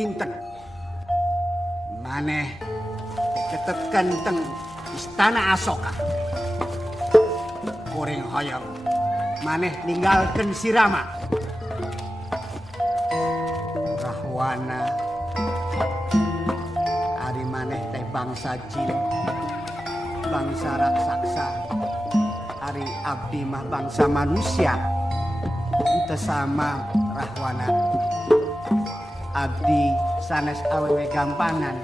dinten maneh ketetken teng Istana Asoka. Kuring hoyong maneh ninggalkeun si Rama. Rahwana ari maneh teh bangsa jin, bangsa raksasa. Ari abdi mah bangsa manusia. Henteu sama Rahwana. Abdi sanes awewe gampangan.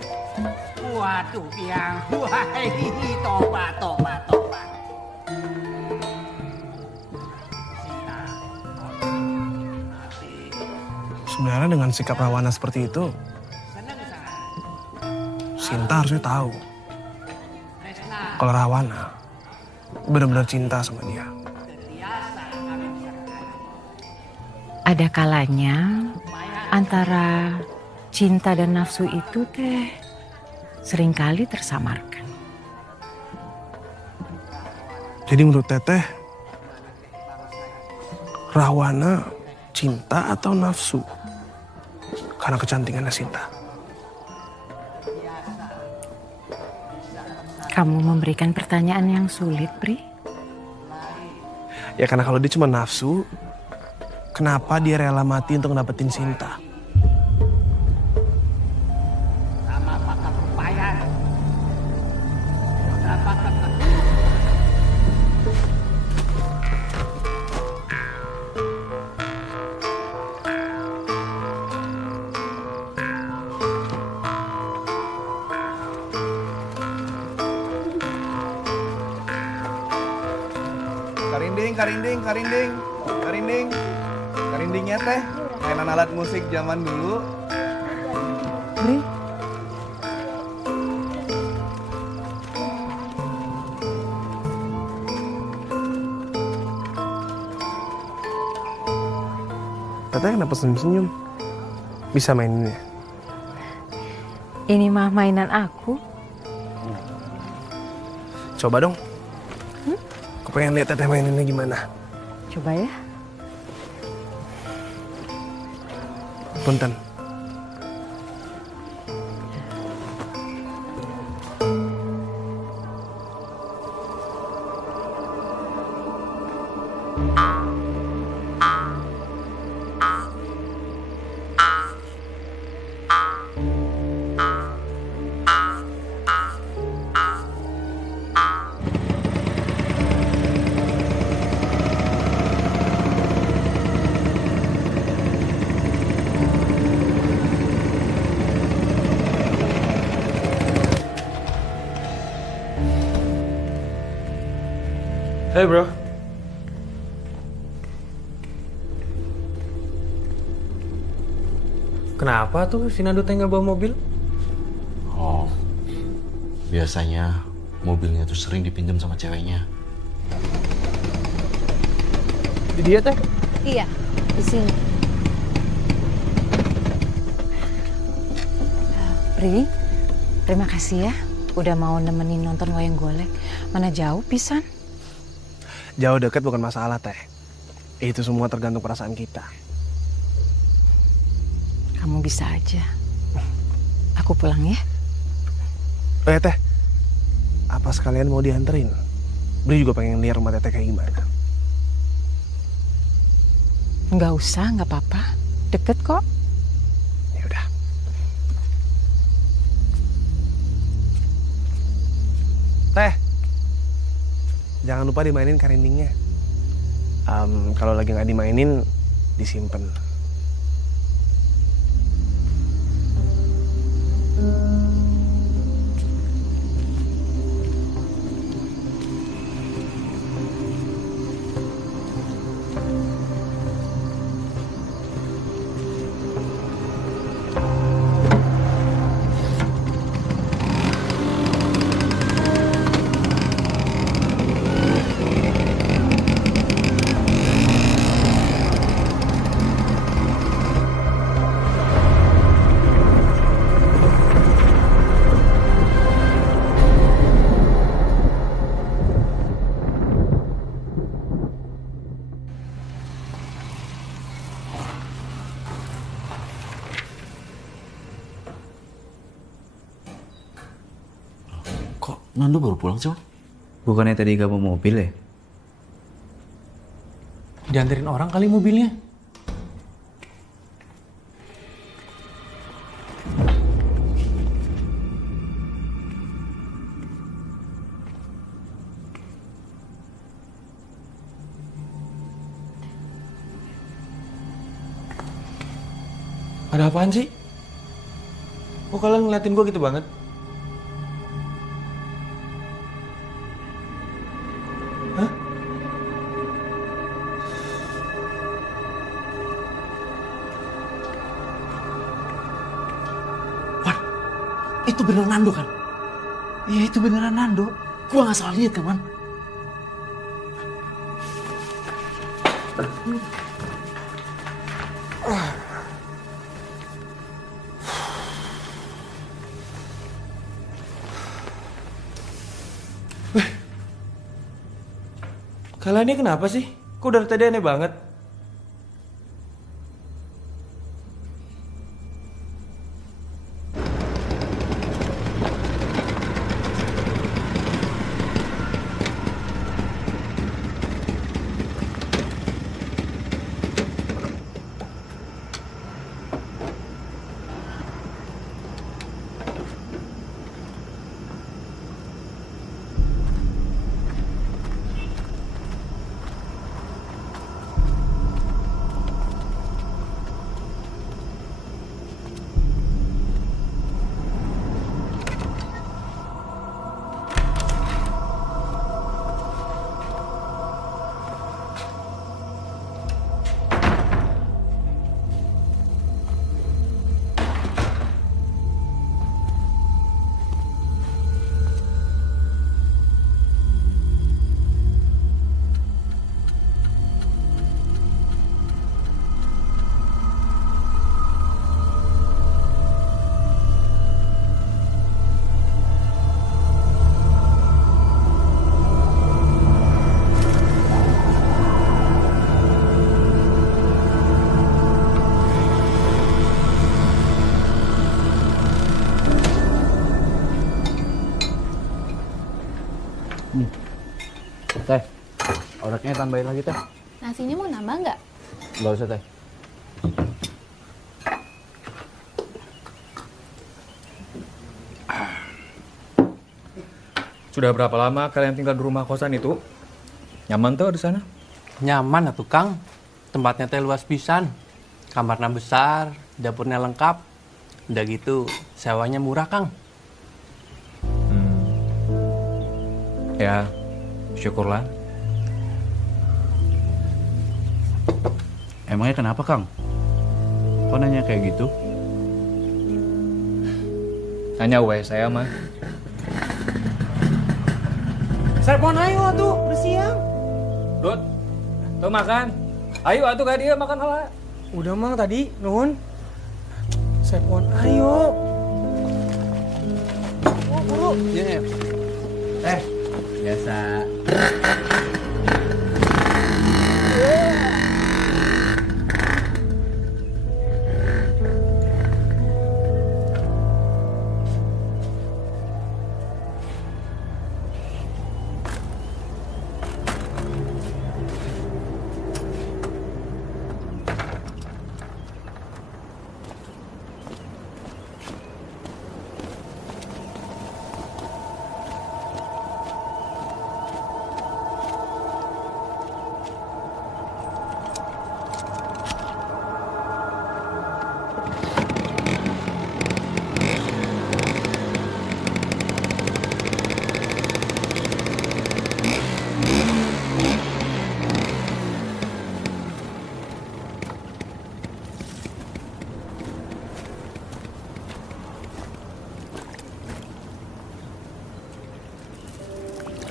Waduh yang wahai tobat. Sebenarnya dengan sikap Rahwana seperti itu, Sinta harusnya tahu kalau Rahwana benar-benar cinta sama dia. Ada kalanya antara cinta dan nafsu itu teh seringkali tersamarkan. Jadi menurut Teteh, Rahwana cinta atau nafsu karena kecantikannya Sinta? Kamu memberikan pertanyaan yang sulit, Pri. Ya karena kalau dia cuma nafsu, kenapa dia rela mati untuk dapetin Sinta? Sama pakai perpayan. Pakai Karindingnya teh mainan alat musik zaman dulu. Pri, Teteh kenapa senyum-senyum? Bisa maininnya? ini mah mainan aku. Coba dong. Aku pengen lihat Teteh maininnya gimana. Coba ya. Punten. Hey bro. Kenapa tuh si Nando teh nggak bawa mobil? Oh, biasanya mobilnya tuh sering dipinjam sama ceweknya. Di dia teh? Iya, di sini. Pri, terima kasih ya udah mau nemenin nonton wayang golek. Mana jauh pisan? Jauh deket bukan masalah Teh. Itu semua tergantung perasaan kita. Kamu bisa aja. Aku pulang ya. Oh ya Teh, apa sekalian mau dianterin? Bri juga pengen lihat rumah Teteh kayak gimana. Nggak usah, nggak apa-apa. Deket kok. Ya udah. Teh, jangan lupa dimainin karindingnya. Kalau lagi nggak dimainin, disimpan. Nando baru pulang sih, Wan? Bukannya tadi gak mau mobil ya? Dianterin orang kali mobilnya. Ada apaan sih? Kok kalian ngeliatin gue gitu banget? Hah? Wan, itu beneran Nando kan? Iya, itu beneran Nando. Gua nggak salah lihat kan, Wan? Kalian ini kenapa sih? Kok dari tadi aneh banget? Teh, oreknya tambahin lagi teh. Nasinya mau nambah nggak? Nggak usah teh. Sudah berapa lama kalian tinggal di rumah kosan itu? Nyaman tuh di sana? Nyaman atuh Kang. Tempatnya teh luas pisan. Kamarnya besar, dapurnya lengkap. Udah gitu, sewanya murah Kang. Ya, syukurlah. Emangnya kenapa Kang? Kok nanya kayak gitu? Tanya weh saya mah. Serpon ayo tuh, udah siang. Dut, tuh makan. Ayo atuh kayak dia makan hala. Udah mang tadi, nuhun. Serpon ayo. Buru. Iya. Teh, biasa.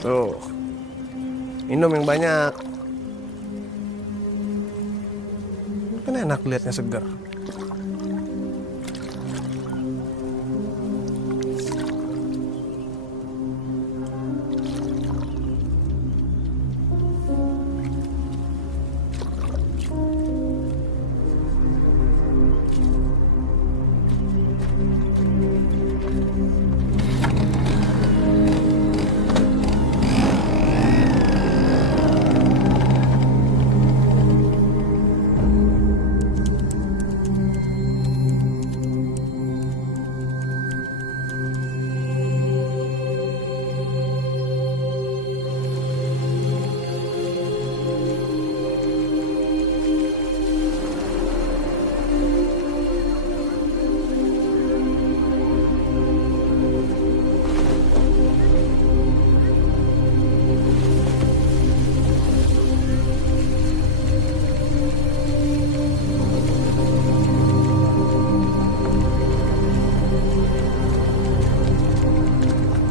Tuh, minum yang banyak. Kan enak liatnya segar.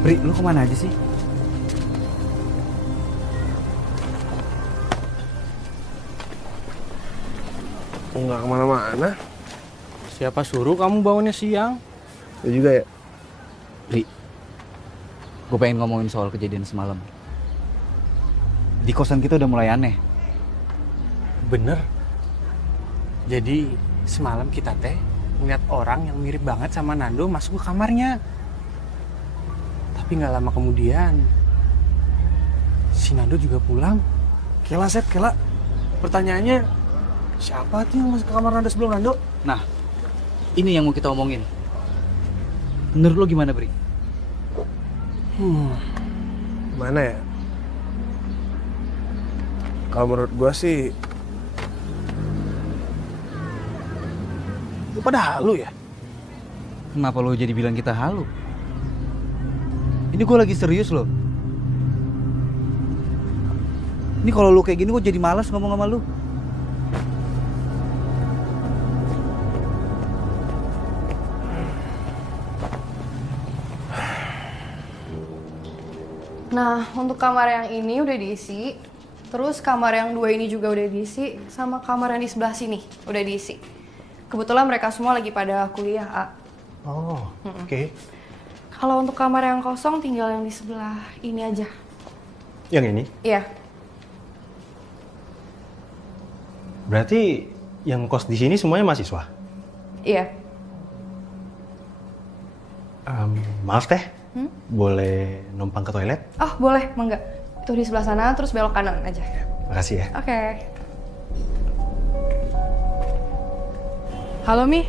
Bri, lu kemana aja sih? Nggak kemana-mana. Siapa suruh kamu bangunnya siang? Ya juga ya. Bri, gue pengen ngomongin soal kejadian semalam. Di kosan kita udah mulai aneh. Bener. Jadi semalam kita teh ngeliat orang yang mirip banget sama Nando masuk ke kamarnya. Tapi nggak lama kemudian si Nando juga pulang. Kela, Sep, Kela. Pertanyaannya, siapa tuh yang masuk ke kamar Nando sebelum Nando? Nah, ini yang mau kita omongin. Menurut lo gimana, Bri? Mana ya? Kalau menurut gua sih, lu pada halu ya? Kenapa lo jadi bilang kita halu? Ini gue lagi serius loh. Ini kalau lu kayak gini gue jadi malas ngomong sama lu. Nah, untuk kamar yang ini udah diisi. Terus kamar yang 2 ini juga udah diisi. Sama kamar yang di sebelah sini udah diisi. Kebetulan mereka semua lagi pada kuliah, A. Oh, oke. Kalau untuk kamar yang kosong tinggal yang di sebelah ini aja. Yang ini? Iya. Berarti yang kos di sini semuanya mahasiswa? Iya. Maaf teh, boleh numpang ke toilet? Oh, boleh, mangga. Itu di sebelah sana, terus belok kanan aja. Makasih ya. Oke. Halo, Mi.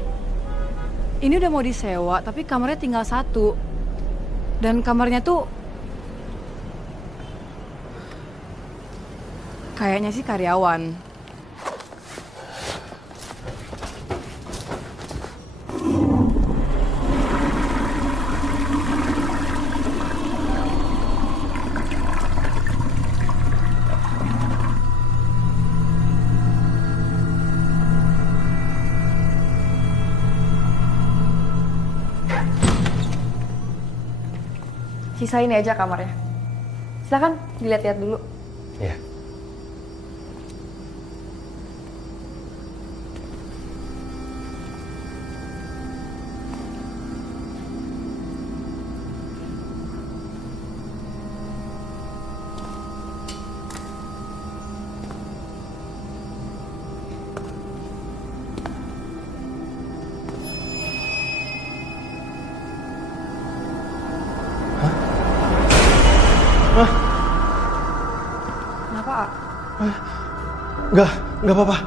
Ini udah mau disewa, tapi kamarnya tinggal 1. Dan kamarnya tuh kayaknya sih karyawan. Sisa ini aja kamarnya. Silakan dilihat-lihat dulu. Iya. Kenapa, A? Nggak apa-apa.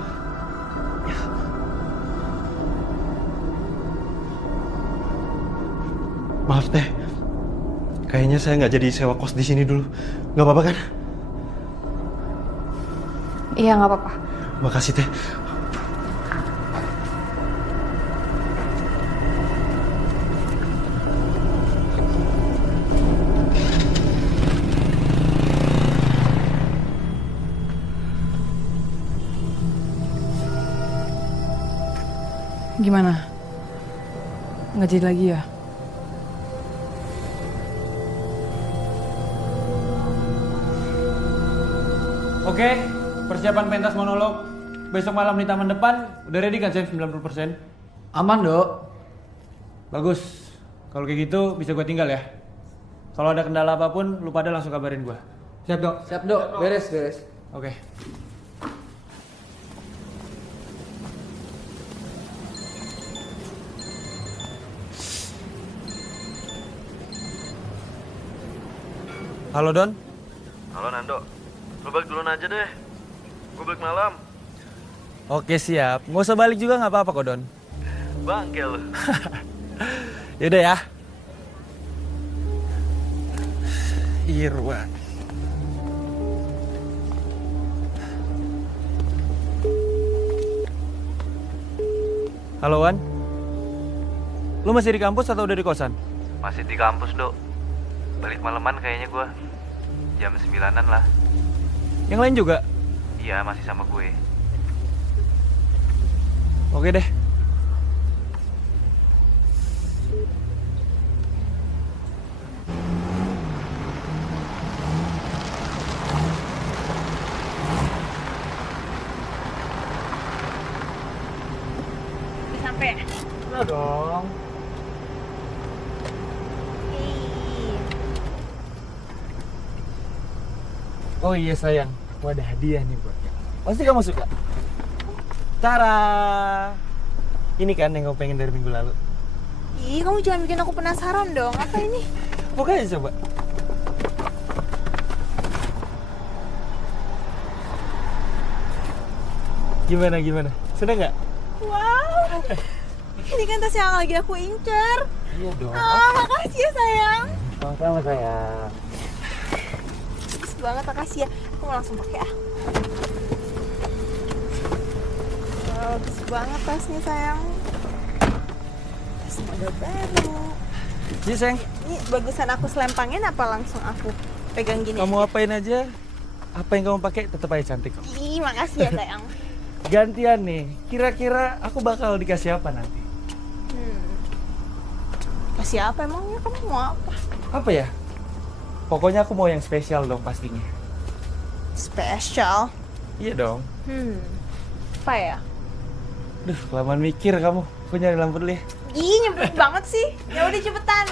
Maaf teh, kayaknya saya nggak jadi sewa kos di sini dulu. Nggak apa-apa kan? Iya, nggak apa-apa. Makasih teh. Gimana? Nggak jadi lagi ya? Oke, persiapan pentas monolog. Besok malam di taman depan, udah ready kan, Sam? 90%? Aman, Dok. Bagus. Kalau kayak gitu, bisa gue tinggal ya. Kalau ada kendala apapun, lu pada langsung kabarin gue. Siap, Dok? Siap, Dok. Beres. Oke. Halo, Don. Halo Nando, lu balik duluan aja deh. Gue balik malam. Oke, siap. Nggak usah balik juga nggak apa-apa kok, Don. Bangke lu. Yaudah ya. Irwan. Halo, Wan. Lu masih di kampus atau udah di kosan? Masih di kampus, Dok. Balik maleman kayaknya gue. Jam 9-an lah. Yang lain juga? Iya, masih sama gue. Oke deh. capek? Enggak dong. Oh iya sayang, gua ada hadiah nih buat kamu. Pasti kamu suka. Tara. Ini kan yang kamu pengen dari minggu lalu. Ih, kamu jangan bikin aku penasaran dong. Apa ini? Buka aja coba. Gimana? Seneng nggak? Wow. Ini kan tas yang lagi aku incer. Iya dong. Makasih ya sayang. Sama-sama sayang. Bagus banget, makasih ya. Aku mau langsung pakai ah. Wow, bagus banget tasnya sayang. Tas model baru. Iya sayang. Ini bagusan aku selempangin apa langsung aku pegang gini? Kamu apain aja? Apa yang kamu pakai tetap aja cantik kok. Ih, makasih ya sayang. Gantian nih, kira-kira aku bakal dikasih apa nanti? Kasih apa emangnya? Kamu mau apa? Apa ya? Pokoknya aku mau yang spesial dong pastinya. Spesial? Iya dong. Apa ya? Duh, kelamaan mikir kamu. Aku nyari lampu dulu ya. Ih, nyebelin banget sih. Ya udah cepetan.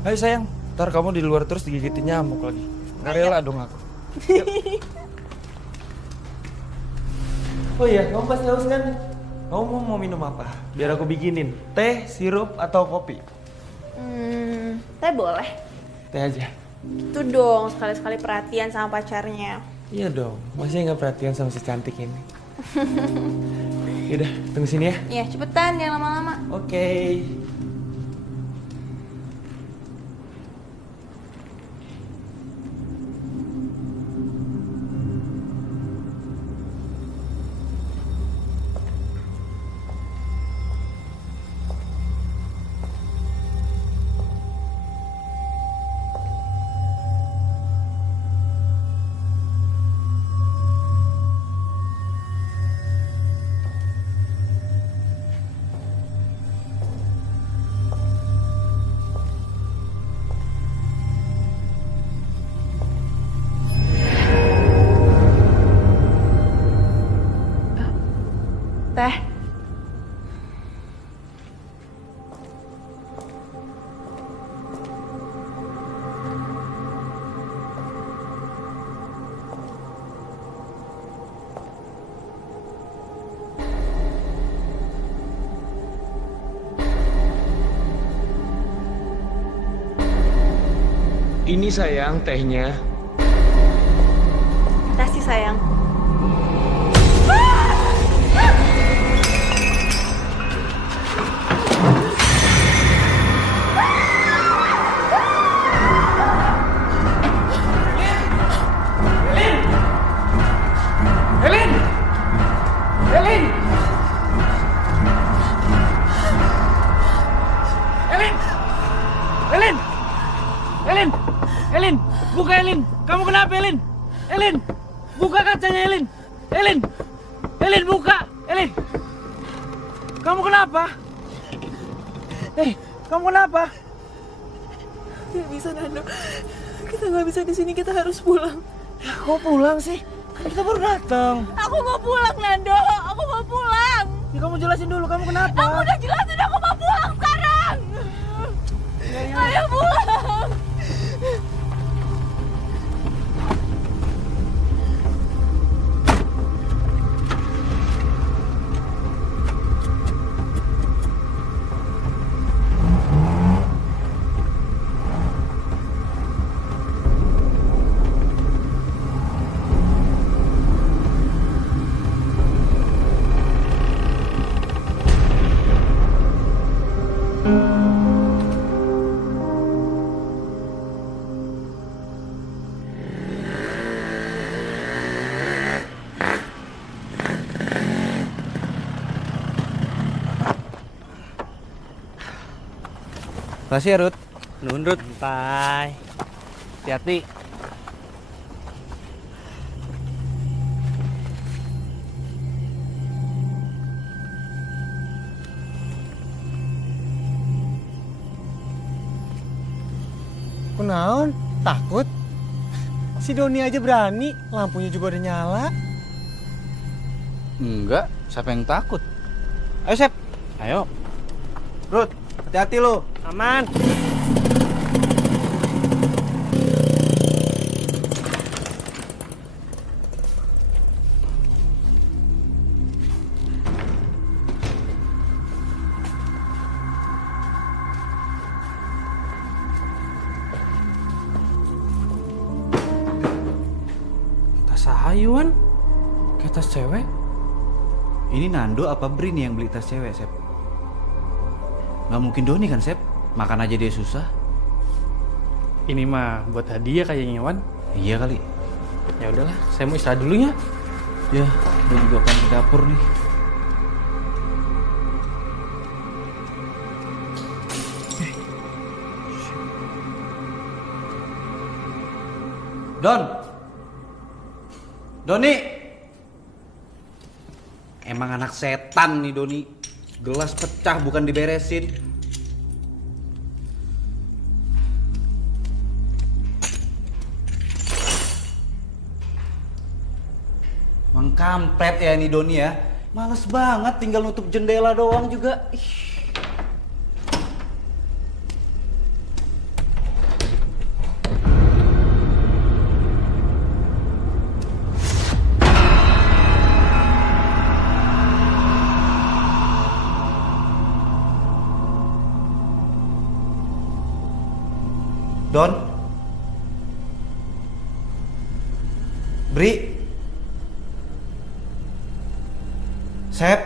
Ayo sayang, ntar kamu di luar terus digigitin nyamuk lagi. Nggak rela dong aku. Oh iya, kamu pasti haus kan? Kamu mau minum apa? Biar aku bikinin. Teh, sirup, atau kopi? Teh boleh. Teh aja. Itu dong, sekali-sekali perhatian sama pacarnya. Iya dong, masih nggak perhatian sama si cantik ini. Yaudah, tunggu sini ya. Iya, cepetan, jangan lama-lama. Oke. Teh. Ini sayang tehnya. Kasih sayang. Elin, buka Elin. Kamu kenapa Elin? Elin, buka kacanya Elin. Elin, buka. Elin, kamu kenapa? Kamu kenapa? Tidak bisa Nando, kita nggak bisa di sini. Kita harus pulang. Ya, kok pulang sih? Kan kita baru datang. Aku mau pulang Nando, aku mau pulang. Ya kamu jelasin dulu, kamu kenapa? Aku udah jelasin, aku mau pulang sekarang. Ayo pulang. Makasih ya, Rut. Nundut. Bye. Hati-hati. Kunaon? Takut? Si Doni aja berani, lampunya juga udah nyala. Enggak, siapa yang takut? Ayo, Sep. Ayo. Rut, hati-hati lo. Aman. Tas sahayuan? Kayak tas cewek? Ini Nando apa Bri nih yang beli tas cewek, Sep? Nggak mungkin Doni kan, Sep? Makan aja dia susah. Ini mah buat hadiah kayaknya, Wan. Iya kali. Ya udahlah, saya mau istirahat dulu ya. Ya, gue juga akan ke dapur nih. Don! Doni! Emang anak setan nih Doni. Gelas pecah bukan diberesin. Emang kampret ya nih Doni ya. Males banget tinggal nutup jendela doang juga. Ih. Don? Bri? Sep?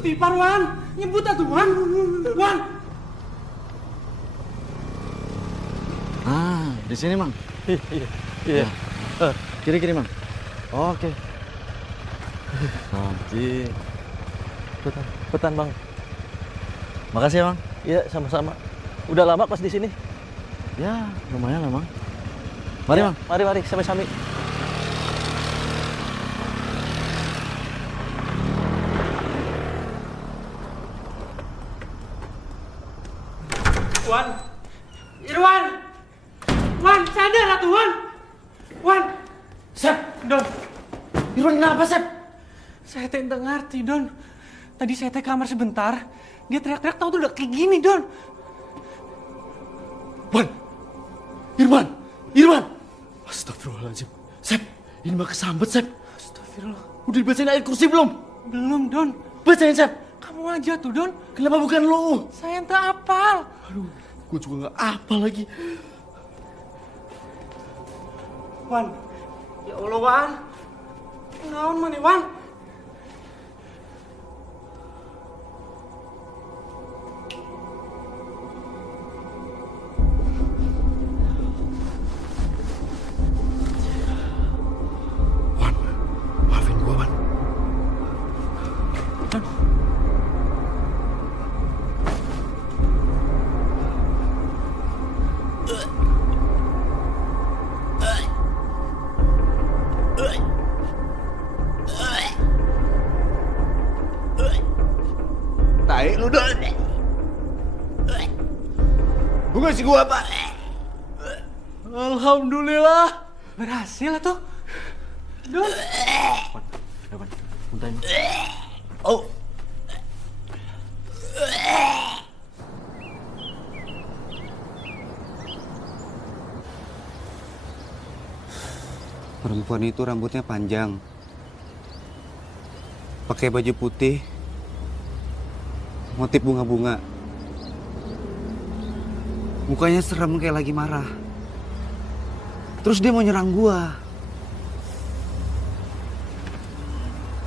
Istighfar, Wan. Nyebut atuh, Wan. Wan. Ah, di sini, Mang. Iya. Kiri-kiri, Mang. Oke. Nanti. Betan, Bang. Makasih ya, Mang. Iya, sama-sama. Udah lama pas di sini. Ya, lumayan lah, Mang. Mari, Mang. Mari, sami-sami. Wan. Irwan. Wan, sadar atuh, Wan. Wan. Sep, Don. Irwan kenapa, Sep? Saya teh enggak ngerti, Don. Tadi saya teh kamar sebentar, dia teriak-teriak tahu tuh udah kayak gini, Don. Wan. Irwan. Astagfirullahaladzim. Sep, ini mah kesambet, Sep. Astagfirullah. Udah dibacain ayat kursi belum? Belum, Don. Bacain, Sep. Kamu aja tuh, Don. Kenapa bukan lo? Saya entah apal. Aduh, gue juga nggak apa lagi. Wan. Ya Allah, Wan. Naon mana, Wan? Maafin gue, Wan. baik lu, Dok. Lu ngasih gua apa? Alhamdulillah. Berhasil tuh. Dok. Muntahin. Oh. Perempuan itu rambutnya panjang, pakai baju putih, motif bunga-bunga. Mukanya serem kayak lagi marah. Terus dia mau nyerang gua.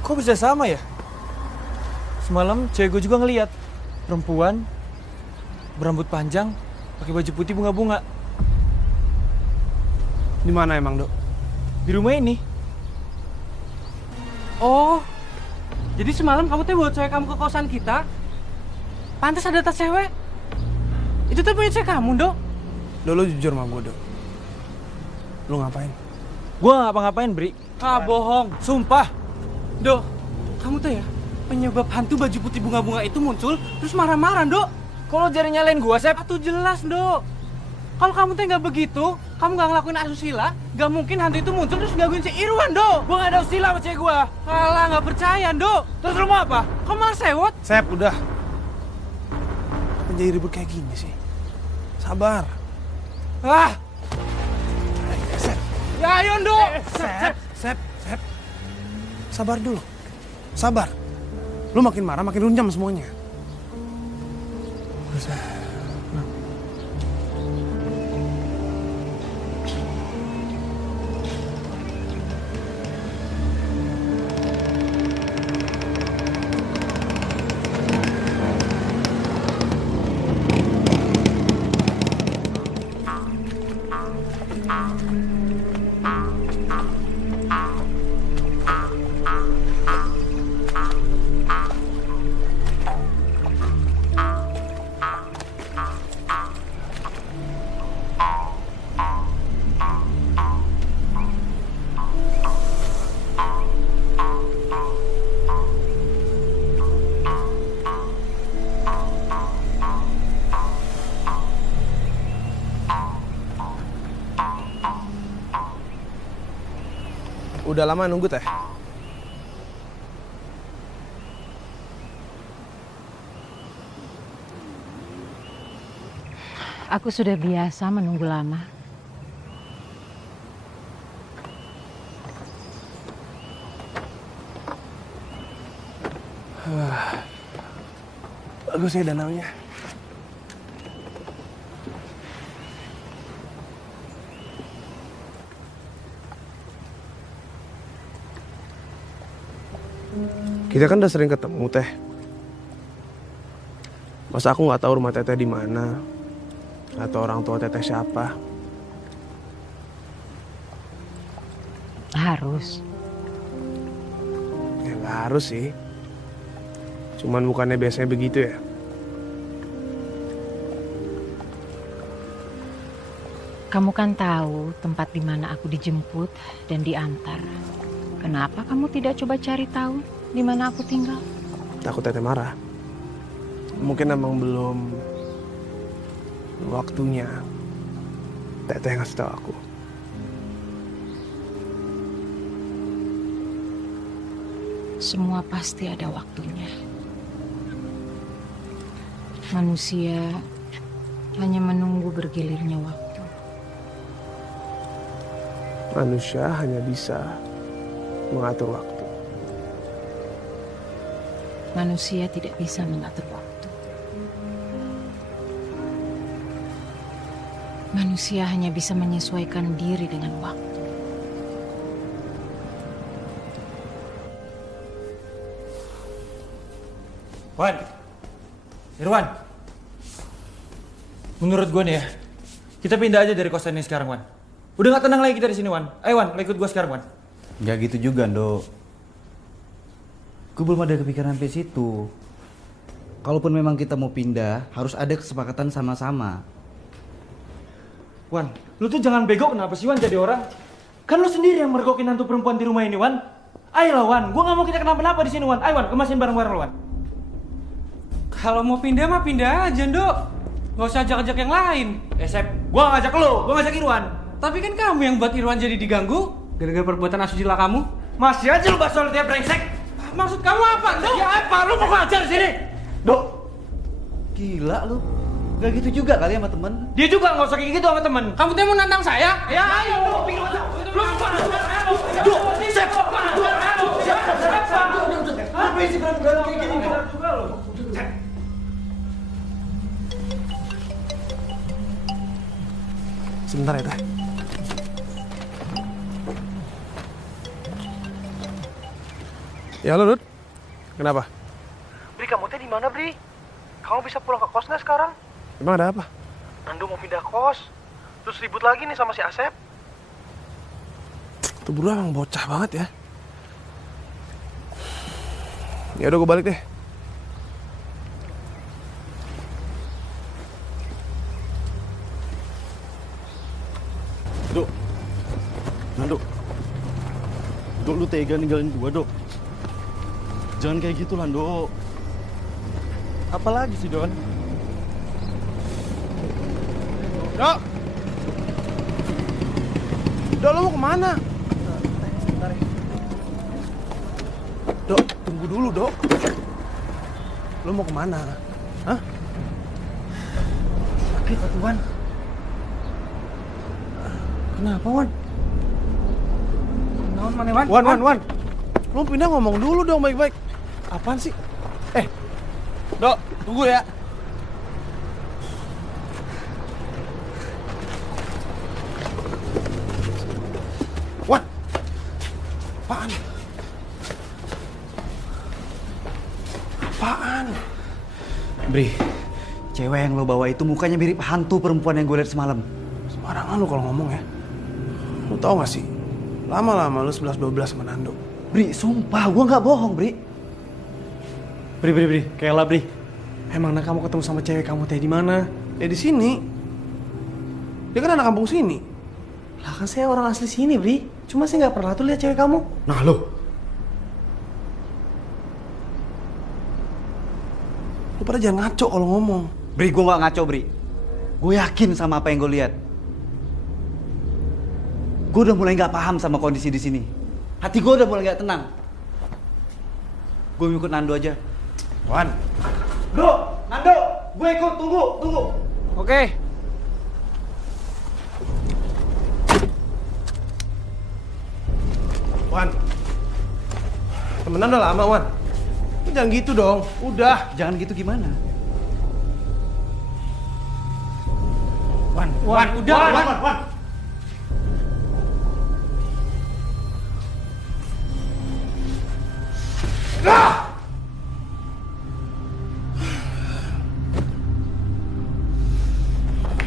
Kok bisa sama ya? Semalam cewek gue juga ngeliat perempuan berambut panjang, pakai baju putih bunga-bunga. Di mana emang, Dok? Di rumah ini. Oh, jadi semalam kamu tuh bawa cewek kamu ke kosan kita? Pantas ada tas cewek. Itu tuh punya cewek kamu, Dok? Dok, lu jujur sama gue, Dok. Lu ngapain? Gue gak ngapa-ngapain, Bri. Ah, bohong. Sumpah. Dok, kamu tuh ya penyebab hantu baju putih bunga-bunga itu muncul terus marah-marah, Dok. Kalau jari nyalain gue, Sep? Tuh jelas, Dok. Kalau kamu tuh nggak begitu, kamu nggak ngelakuin asusila, nggak mungkin hantu itu muncul terus gangguin si Irwan, Dok. Gue gak ada usila sama cewek gue. Alah, nggak percaya, Dok. Terus lu mau apa? Kamu malah sewot. Sep, udah. Kenapa jadi ribut kayak gini sih? Sabar. Ah! Sep. Ya ayo, Dok! Sep. Sabar dulu. Sabar. Lu makin marah, makin runyam semuanya. Udah, Sep. Nah. Udah lama nunggu, Teh? Aku sudah biasa menunggu lama. Bagus ya danaunya. Kita kan udah sering ketemu, Teh. Masa aku nggak tahu rumah Teteh di mana atau orang tua Teteh siapa? Harus. Ya nggak harus sih. Cuman bukannya biasanya begitu ya? Kamu kan tahu tempat di mana aku dijemput dan diantar. Kenapa kamu tidak coba cari tahu di mana aku tinggal? Takut Teteh marah. Mungkin emang belum waktunya Teteh ngasih tahu aku. Semua pasti ada waktunya. Manusia hanya menunggu bergilirnya waktu. Manusia hanya bisa mengatur waktu. Manusia tidak bisa mengatur waktu. Manusia hanya bisa menyesuaikan diri dengan waktu. Wan, Irwan, menurut gue nih ya, kita pindah aja dari kosan ini sekarang, Wan. Udah gak tenang lagi kita di sini, Wan. Ayo, Wan, ikut gue sekarang, Wan. Gak gitu juga, Ndo. Gue belum ada kepikiran sampai situ. Kalaupun memang kita mau pindah, harus ada kesepakatan sama-sama. Wan, lu tuh jangan bego kenapa sih, Wan, jadi orang? Kan lu sendiri yang mergokin hantu perempuan di rumah ini, Wan. Ayolah, Wan, gue gak mau kita kenapa-napa di sini, Wan. Ayo, Wan, kemasin bareng-bareng, Wan. Kalau mau pindah mah pindah aja, Nduk. Nggak usah ajak-ajak yang lain. Sep, gua ngajak lo, gua ngajak Irwan. Tapi kan kamu yang buat Irwan jadi diganggu gara-gara perbuatan asusila kamu. Masih aja lu bahas soal dia brengsek. Maksud kamu apa, Nduk? Ya apa? Lu mau ngajar sini? Dok, gila lu. Gak gitu juga kali sama temen. Dia juga nggak usah kayak gitu sama temen. Kamu tuh mau nantang saya? Ya ayo, lu Duh, Sep. Apa sih berantem kayak gini? Sebentar ya, Teh. Ya, halo, Dut. Kenapa? Bri, kamu teh di mana, Bri? Kamu bisa pulang ke kos nggak sekarang? Emang ada apa? Nando mau pindah kos. Terus ribut lagi nih sama si Asep. Tuh berdua emang bocah banget ya. Ya udah gue balik deh. Dok, Nando, Dok lu tega ninggalin gua, Dok. Jangan kayak gitu lah, Dok. Apalagi sih, Don? Dok! Dok, lo mau kemana? Sebentar ya. Dok, tunggu dulu, Dok. Lo mau kemana? Hah? Sakit, Wan. Kenapa, Wan? Naon mana, Wan? Wan. Lo pindah ngomong dulu dong baik-baik. Apaan sih? Dok, tunggu ya. Wan! Apaan? Apaan? Bri, cewek yang lo bawa itu mukanya mirip hantu perempuan yang gue lihat semalam. Sembarangan lu kalau ngomong ya. Lu tau gak sih? Lama-lama lu 11-12 sama Nando. Bri, sumpah gue nggak bohong, Bri. Bri, kayalah Bri. Emangnya kamu ketemu sama cewek kamu teh di mana? Ya di sini. Dia kan anak kampung sini. Lah kan saya orang asli sini, Bri. Cuma saya nggak pernah tuh lihat cewek kamu. Nah lo. Lu pada jangan ngaco kalau ngomong. Bri, gue nggak ngaco, Bri. Gue yakin sama apa yang gue lihat. Gue udah mulai nggak paham sama kondisi di sini. Hati gue udah mulai nggak tenang. Gue ikut Nando aja. Wan. Nando, gue ikut. Tunggu. Oke. Wan. Temenan udah lama, Wan. Lu jangan gitu dong. Udah. Jangan gitu gimana? Wan.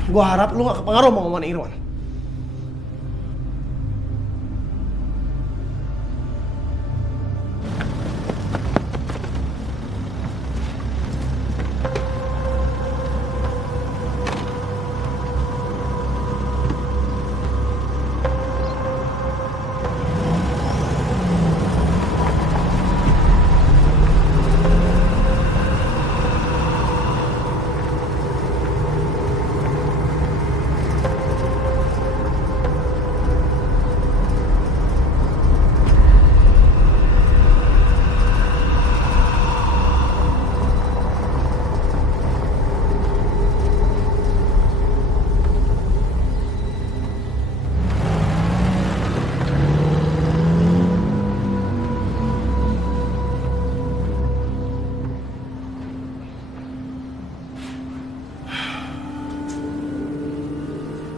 Gua harap lu gak kepengaruh sama omongan Irwan.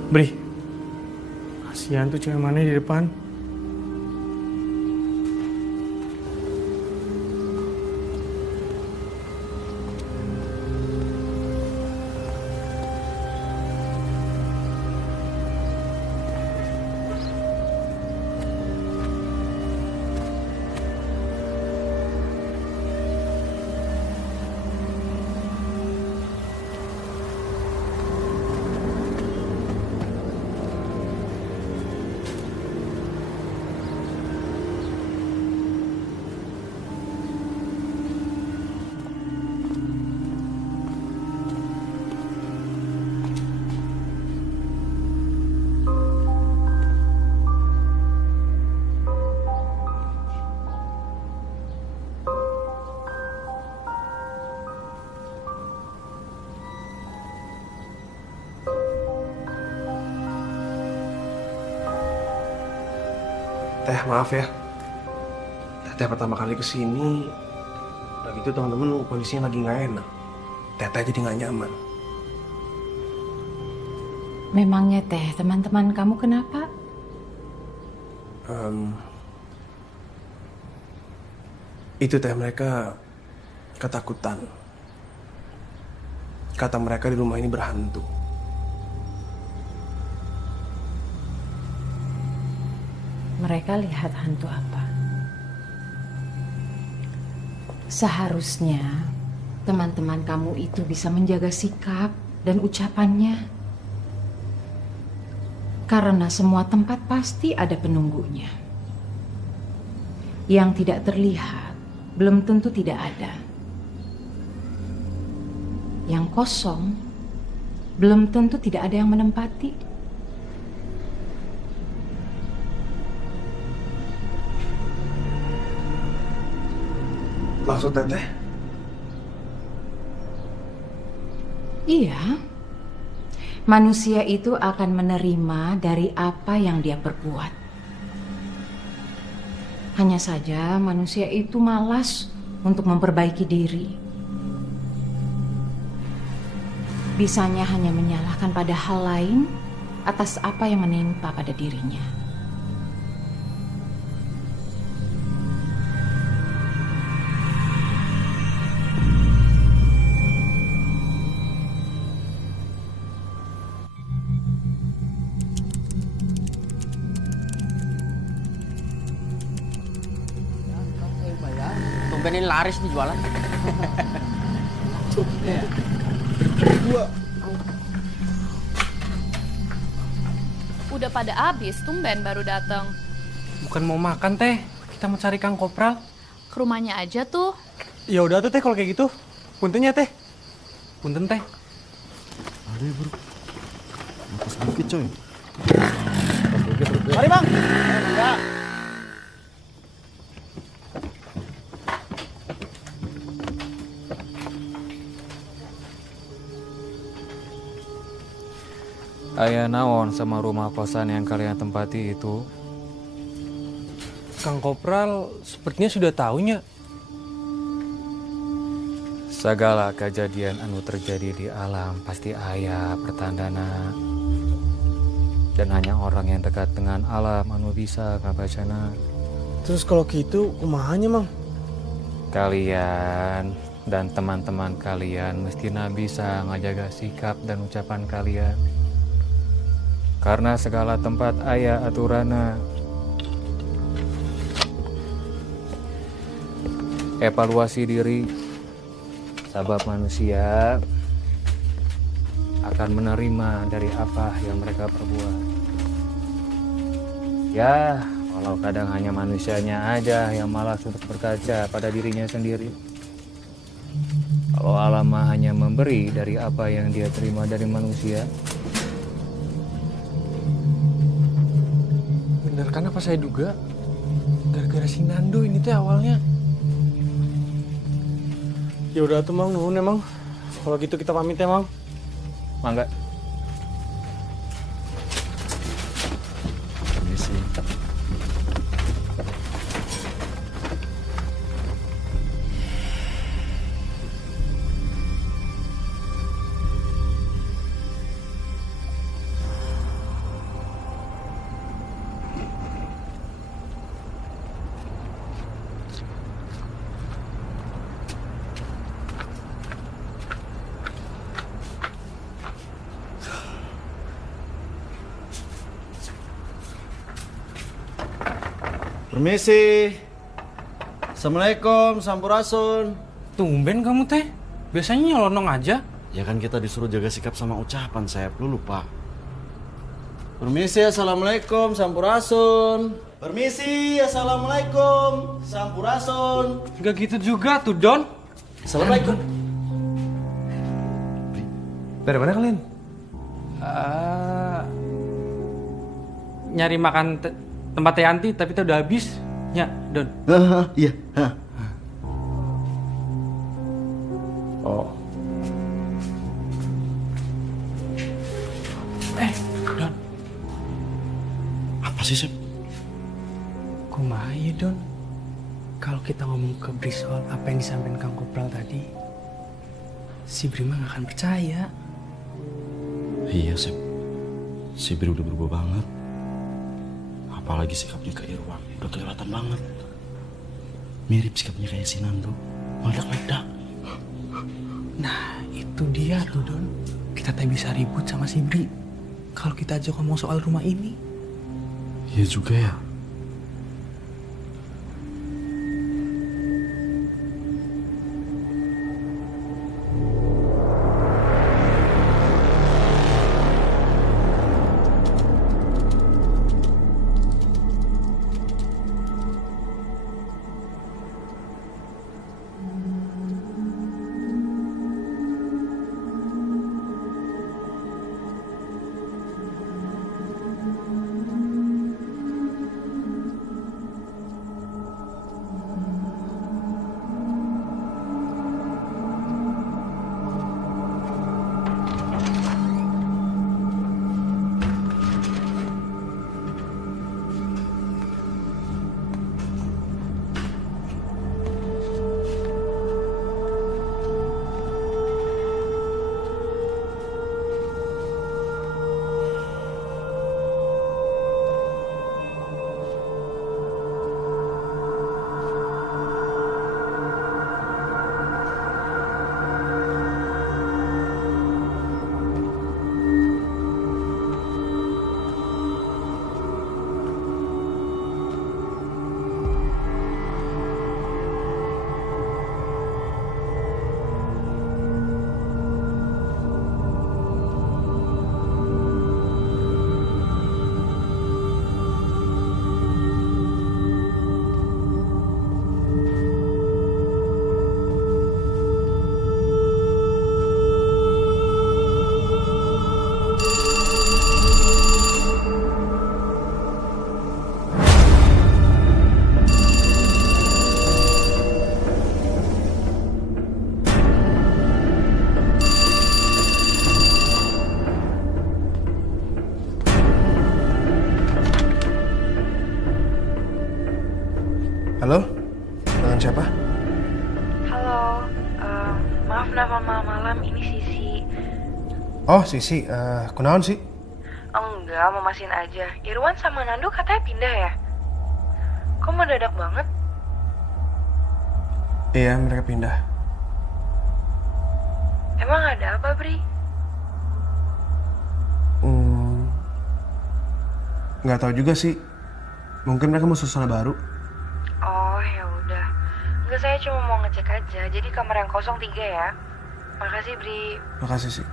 Bri, kasihan tuh cewek mana di depan. Teh, maaf ya. Teteh pertama kali kesini, udah gitu teman-teman kondisinya lagi nggak enak. Teteh jadi nggak nyaman. Memangnya Teh, teman-teman kamu kenapa? Itu Teh, mereka ketakutan. Kata mereka di rumah ini berhantu. Mereka lihat hantu apa? Seharusnya teman-teman kamu itu bisa menjaga sikap dan ucapannya. Karena semua tempat pasti ada penunggunya. Yang tidak terlihat belum tentu tidak ada. Yang kosong belum tentu tidak ada yang menempati. Maksud Teteh? Iya. Manusia itu akan menerima dari apa yang dia perbuat. Hanya saja manusia itu malas untuk memperbaiki diri. Bisanya hanya menyalahkan pada hal lain atas apa yang menimpa pada dirinya. Tumben ini laris nih jualan. Udah pada habis, tumben baru datang. Bukan mau makan teh, kita mau cari Kang Kopral. Ke rumahnya aja tuh. Ya udah tuh Teh kalau kayak gitu. Puntennya Teh. Punten teh. Ada ya bro. Napas dikit coy. Mari bang. Enggak. Aya naon sama rumah kosan yang kalian tempati itu? Kang Kopral sepertinya sudah tahunya. Segala kejadian anu terjadi di alam pasti aya pertandana. Dan hanya orang yang dekat dengan alam anu bisa ngabacana. Terus kalau gitu, kumahanya Mang? Kalian dan teman-teman kalian mestinya bisa ngajaga sikap dan ucapan kalian. Karena segala tempat aya aturana. Evaluasi diri. Sabab manusia akan menerima dari apa yang mereka perbuat. Ya, kalau kadang hanya manusianya aja yang malas untuk berkaca pada dirinya sendiri. Kalau alam mah hanya memberi dari apa yang dia terima dari manusia. Bener kan apa saya duga? Gara-gara si Nando ini teh awalnya. Ya udah tuh Mang, nuhun emang. Kalau gitu kita pamit ya Mang. Mangga. Permisi. Permisi. Assalamualaikum, sampurasun. Tumben kamu teh. Biasanya nyelonong aja. Ya kan kita disuruh jaga sikap sama ucapan, saya lu lupa. Permisi, assalamualaikum, sampurasun. Permisi, assalamualaikum, sampurasun. Gak gitu juga tuh Don. Assalamualaikum. Dari mana kalian? Nyari makan tempat Teh Yanti tapi teh udah habis. Ya, Don. Iya. Oh. Don. Apa sih, Sep? Don, kalau kita ngomong ke Bri soal apa yang disampaikan Kang Kopral tadi, si Bri mah gak akan percaya. Iya, Sep. Si Bri udah berubah banget. Apalagi sikapnya ke Irwan, udah kelihatan banget. Mirip sikapnya kayak si Nando, meledak-ledak. Nah, itu dia tuh, Don. Kita tak bisa ribut sama si Bri kalau kita aja ngomong soal rumah ini. Iya juga ya. Halo? Dengan siapa? Halo, maaf nama malam, ini Sisi. Oh, Sisi. Kunaon sih? Enggak, mau masihin aja. Irwan sama Nando katanya pindah ya? Kok mendadak banget? Iya, mereka pindah. Emang ada apa, Bri? Nggak tahu juga sih. Mungkin mereka mau suasana baru. Oh, ya udah. Enggak, saya cuma mau ngecek aja. Jadi kamar yang 03 ya. Makasih, Bri. Makasih sih.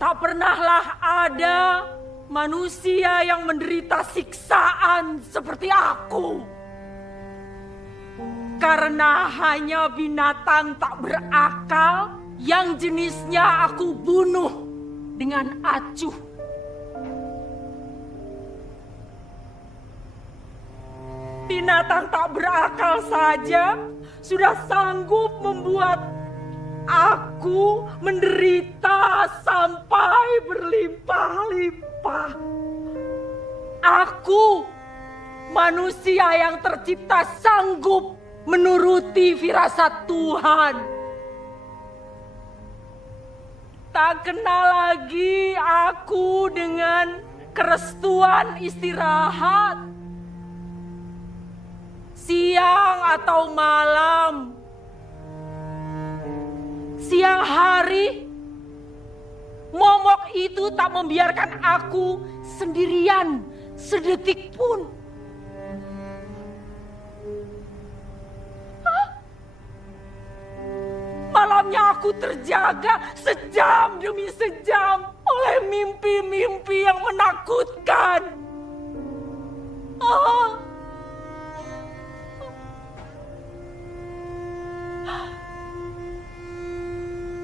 Tak pernahlah ada manusia yang menderita siksaan seperti aku. Karena hanya binatang tak berakal yang jenisnya aku bunuh dengan acuh. Binatang tak berakal saja sudah sanggup membuat aku menderita sampai berlimpah-limpah. Aku, manusia yang tercipta sanggup menuruti firasat Tuhan. Tak kenal lagi aku dengan kerestuan istirahat. Siang atau malam. Siang hari, momok itu tak membiarkan aku sendirian sedetik pun. Malamnya aku terjaga sejam demi sejam oleh mimpi-mimpi yang menakutkan.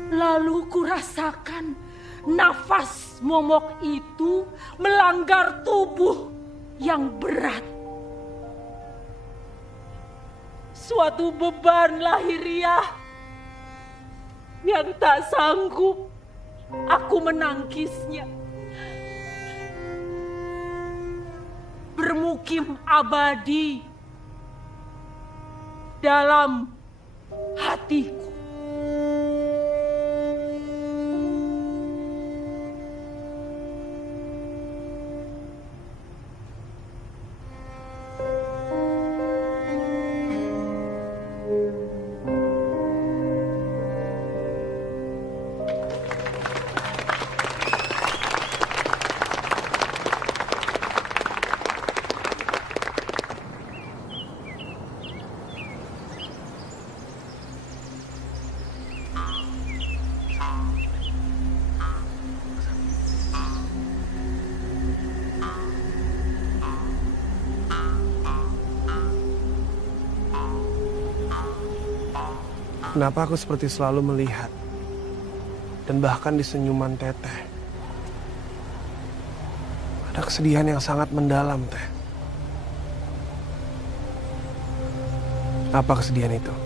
Lalu kurasakan nafas momok itu melanggar tubuh yang berat. Suatu beban lahiriah yang tak sanggup aku menangkisnya. Bermukim abadi dalam hatiku. Kenapa aku seperti selalu melihat dan bahkan di senyuman Teteh ada kesedihan yang sangat mendalam, Teh. Apa kesedihan itu?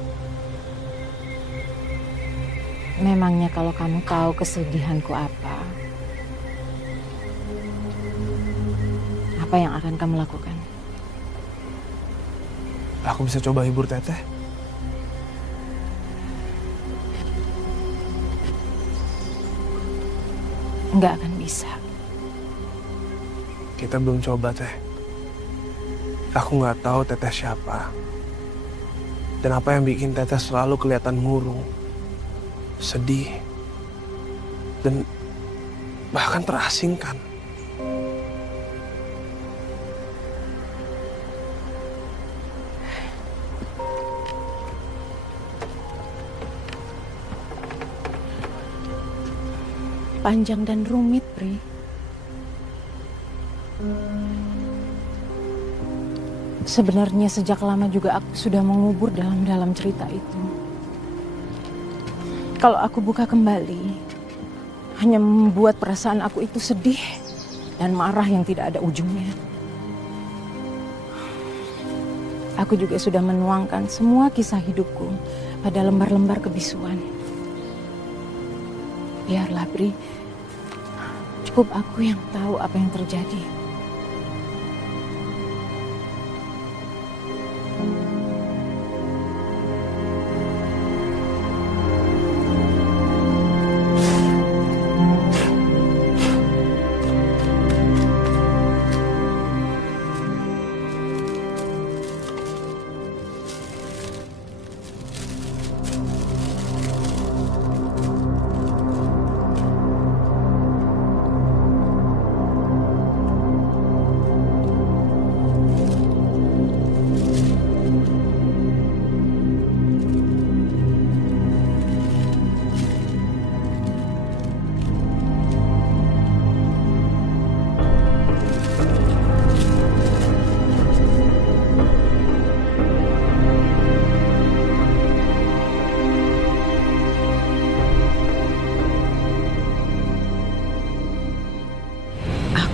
Memangnya kalau kamu tahu kesedihanku apa yang akan kamu lakukan? Aku bisa coba hibur Teteh. Nggak akan bisa. Kita belum coba, Teh. Aku nggak tahu Teteh siapa. Dan apa yang bikin Teteh selalu kelihatan murung, sedih, dan bahkan terasingkan. Panjang dan rumit, Pri. Sebenarnya sejak lama juga aku sudah mengubur dalam cerita itu. Kalau aku buka kembali, hanya membuat perasaan aku itu sedih dan marah yang tidak ada ujungnya. Aku juga sudah menuangkan semua kisah hidupku pada lembar-lembar kebisuan. Biarlah, Bri. Cukup aku yang tahu apa yang terjadi.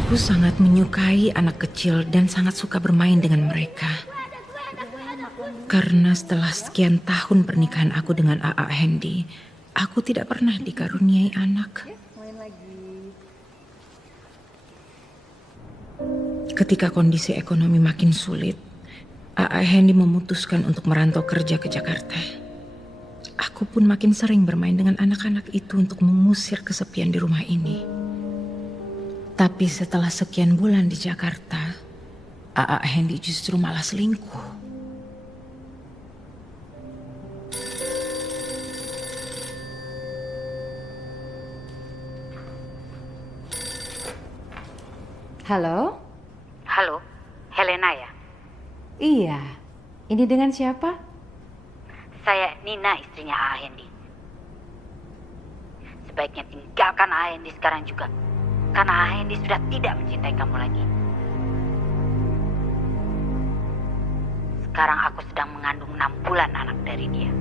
Aku sangat menyukai anak kecil dan sangat suka bermain dengan mereka. Karena setelah sekian tahun pernikahan aku dengan A.A. Hendy, aku tidak pernah dikaruniai anak. Ketika kondisi ekonomi makin sulit, A.A. Hendy memutuskan untuk merantau kerja ke Jakarta. Aku pun makin sering bermain dengan anak-anak itu untuk mengusir kesepian di rumah ini. Tapi setelah sekian bulan di Jakarta, A.A. Hendy justru malah selingkuh. Halo? Halo, Helena ya? Iya, ini dengan siapa? Saya Nina, istrinya A.A. Hendy. Sebaiknya tinggalkan A.A. Hendy sekarang juga. Karena A.A. Hendy sudah tidak mencintai kamu lagi. Sekarang aku sedang mengandung 6 bulan anak dari dia.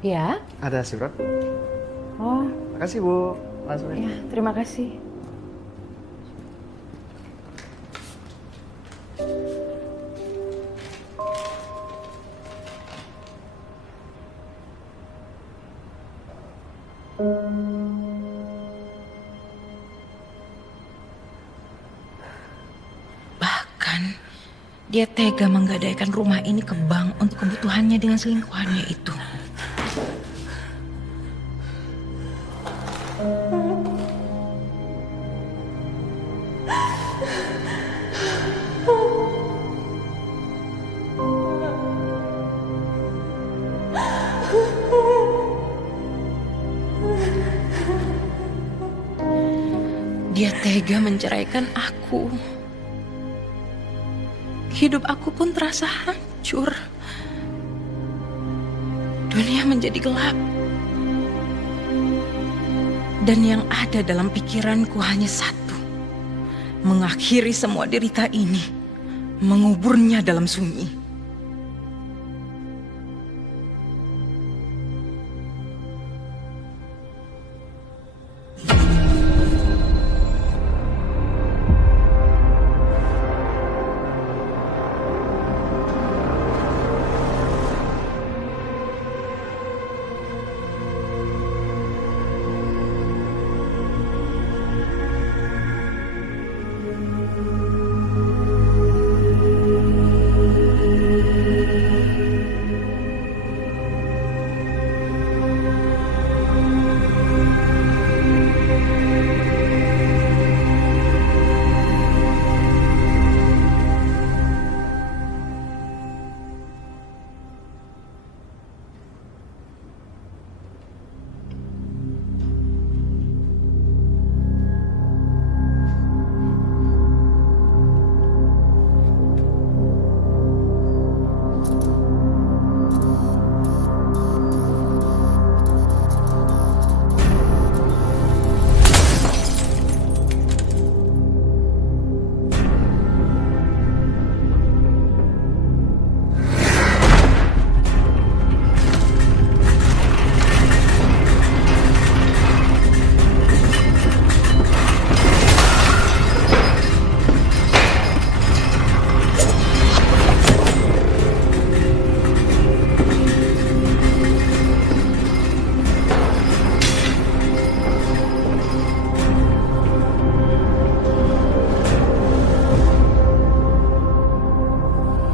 Ya? Ada surat. Oh. Makasih Bu. Langsung aja. Ya, terima kasih. Bahkan dia tega menggadaikan rumah ini ke bank untuk kebutuhannya dengan selingkuhannya itu. Dia tega menceraikan aku. Hidup aku pun terasa hancur. Dunia menjadi gelap. Dan yang ada dalam pikiranku hanya satu. Mengakhiri semua derita ini. Menguburnya dalam sunyi.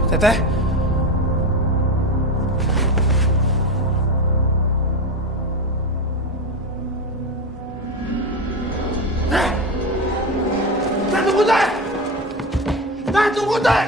Teteh. Tunggu, Teh! Teh, tunggu, Teh!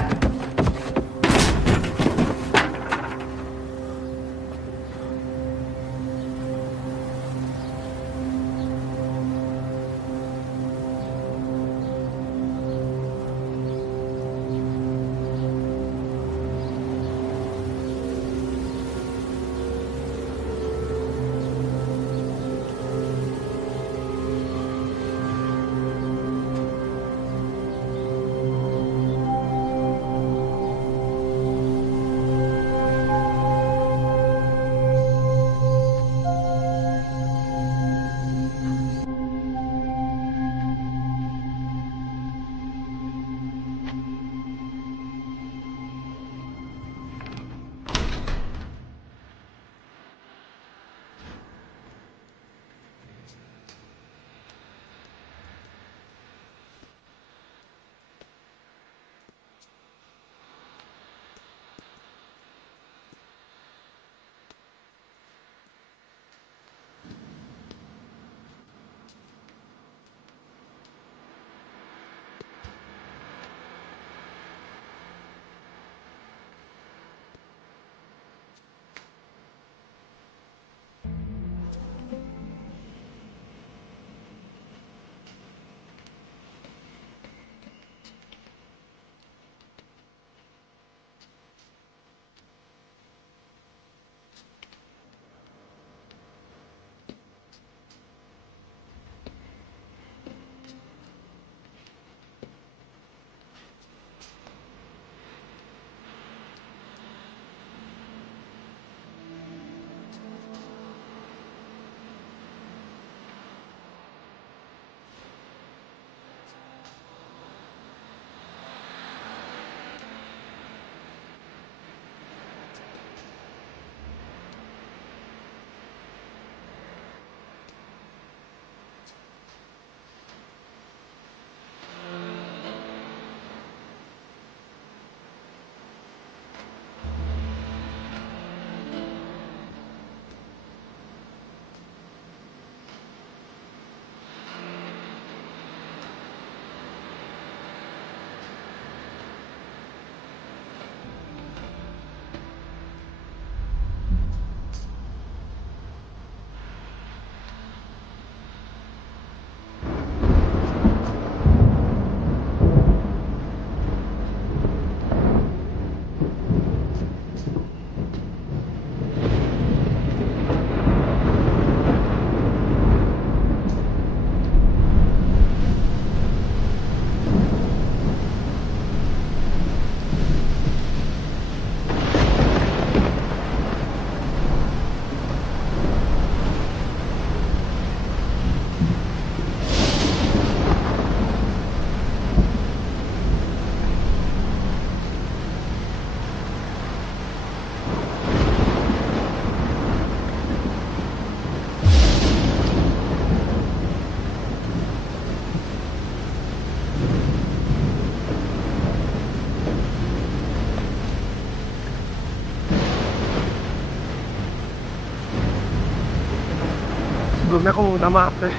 Sebelumnya aku mau minta maaf, Teh.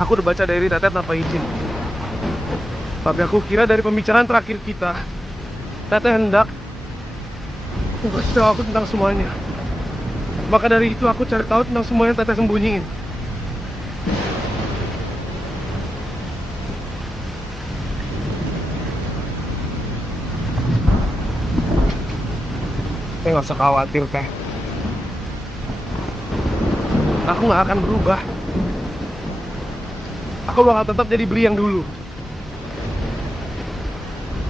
Aku udah baca diary Teteh tanpa izin. Tapi aku kira dari pembicaraan terakhir kita, Teteh hendak kasih tahu aku tentang semuanya. Maka dari itu aku cari tahu tentang semua yang Teteh sembunyiin. Teh nggak usah khawatir, Teh. Aku nggak akan berubah. Aku bakal tetap jadi Bri yang dulu.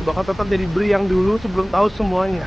Bakal tetap jadi Bri yang dulu sebelum tahu semuanya.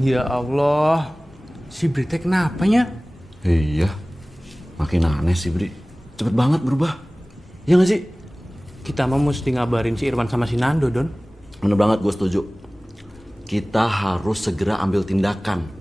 Ya Allah, si Brite kenapanya? Iya, makin aneh sih Bri. Cepet banget berubah. Iya gak sih? Kita mah mesti ngabarin si Irwan sama si Nando, Don. Bener banget, gue setuju. Kita harus segera ambil tindakan.